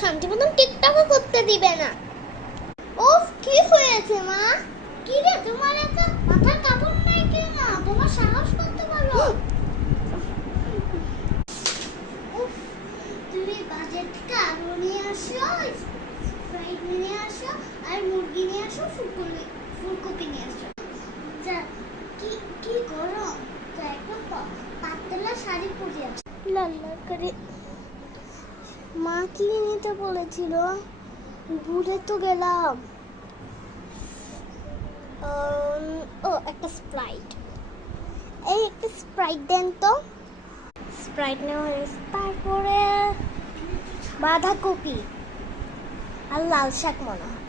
শান্তি মতন টিকটকও করতে দিবে না। ওফ, কি হয়েছে মা? কি রে, তোমার এত মাথার কাপড় নাই কেন? তোমার সাহস করতে বলো। উফ, তুমি বাজার থেকে আলু নিয়ে আসো, স্প্রাইট নিয়ে আসো, আর মুরগি নিয়ে আসো, ফুলকপি নিয়ে আসো। যা, কি কি গরম, তো একদম পাতলা শাড়ি পরে আছে। লাল্লা করে মা কি নিতে বলেছিল, ভুলে তো গেলাম। ও, একটা স্প্রাইট। এই একটা স্প্রাইট দেন তো। স্প্রাইট নেওয়া হয়েছে, তারপরে বাঁধাকপি আর লাল শাক মনে হয়।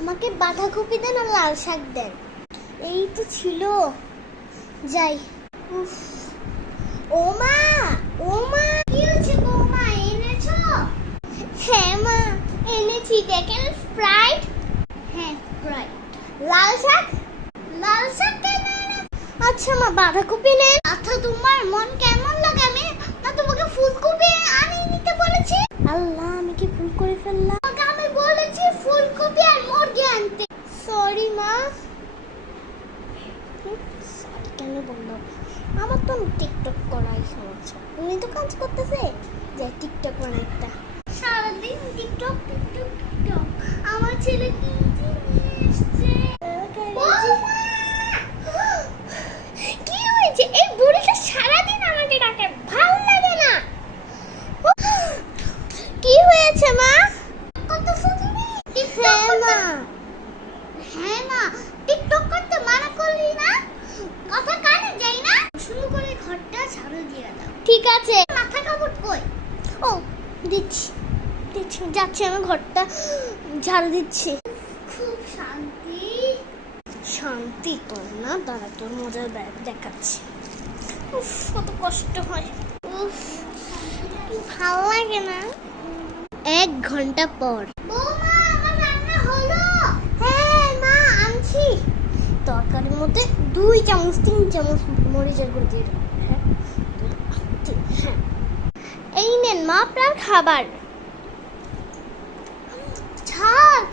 আমাকে বাঁধাকপি দেন আর লাল শাক দেন। এই তো ছিল, যাই। উফ, ও মা, কি হচ্ছে গো মা, এনেছো? হ্যাঁ মা, এনেছি। দেখেন স্প্রাইট। হ্যাঁ স্প্রাইট। লাল শাক কেন? আচ্ছা মা, বাঁধাকপি নেন। আচ্ছা, তোমার মন কেমন লাগে? আমি না তোমাকে ফুলকপি আনিয়ে নিতে বলেছি। আল্লাহ, আমি কি ভুল করে ফেললাম? আমি বলেছি ফুলকপি আর মুরগি আনতে। সরি মা। কেন বললাম? আমার তো টিকটক করাই সমস্যা। উনি তো কাজ করতেছে, যে টিকটক বানাইতে সারাদিন টিকটক। আমার ছেলে কি নিয়ে এসছে? কি হয়েছে? এই বুড়িটা সারাদিন আমাকে ডাকে, ভালো লাগে না। কি হয়েছে মা? হ্যাঁ মা, টিকটক করতে মানা করলি না? কথা কানে যাই না? শুরু করে ঘরটা ঝাড়ু দিয়ে দাও। ঠিক আছে। মাথা কাপড় কই? ও, দিচ্ছি। যাচ্ছি, আমি ঘরটা ঝাড়ু দিচ্ছি। খুব শান্তি তোর না, দাঁড়া তোর মজার ব্যাগ দেখাচ্ছি। উফ, কত কষ্ট হয়। উফ, ভালো লাগে না। 1 ঘন্টা পর। বৌমা, আমার রান্না হলো। হ্যাঁ মা, আনছি। তরকারির মধ্যে 2 চামচ 3 চামচ মরিচের গুঁড়ো দিয়ে দাও। হ্যাঁ, এই নেন মা আপনার খাবার। ছাড়।